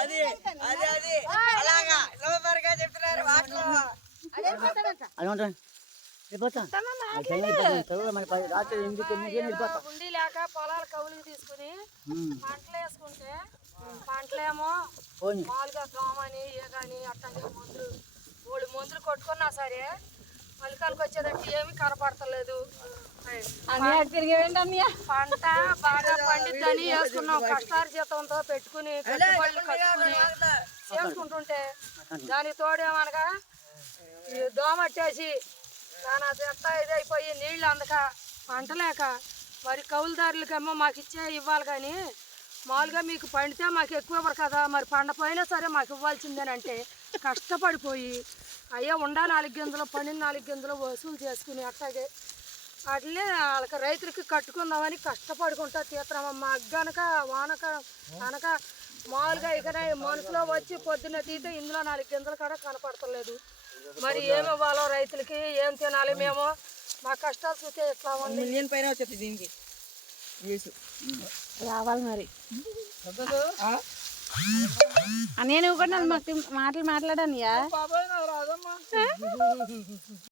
అది అది అది అలాగా సూపర్ గా చెప్తున్నారు వాటిలో ఉండి లేక పొలాలు కవులుకి తీసుకుని పంటలు వేసుకుంటే పంటలేమో మామూలుగా దోమని ఏ కానీ అట్లాగే మందులు కొట్టుకున్నా సరే ఫలితాలకు వచ్చేటట్టు ఏమి కనపడతలేదు. పంట బాగా పండిద్దని వేసుకున్నాం, కష్టార్జితంతో పెట్టుకుని కట్టుబడులు కట్టుకుని చేసుకుంటుంటే దానికి తోడేమనగా ఈ దోమట్టేసి దాని చెత్త ఇదైపోయి నీళ్ళు అందక పంట లేక మరి కౌలుదారులకేమో మాకు ఇవ్వాలి కానీ మామూలుగా మీకు పండితే మాకు ఎక్కువ ఇవ్వరు కదా, మరి పండపోయినా సరే మాకు ఇవ్వాల్సిందేనంటే కష్టపడిపోయి అయ్యా ఉండా 4 గింజలు పండిన 4 గింజలు వసూలు చేసుకుని అట్లాగే అట్లే వాళ్ళకి రైతులకి కట్టుకుందామని కష్టపడుకుంటా తీస్తున్నామమ్మా. అగ్గనక వానక అనక మామూలుగా ఇక మనసులో వచ్చి పొద్దున్న తీతే ఇందులో 4 గింజలు కూడా కనపడతలేదు. మరి ఏమి ఇవ్వాలో రైతులకి, ఏం తినాలి మేము, మా కష్టాలు చూస్తే ఎట్లా ఉంది. మిలియన్ పైన వచ్చేది దీనికి రావాలి మరి. నేను కూడా మాటలు మాట్లాడాను.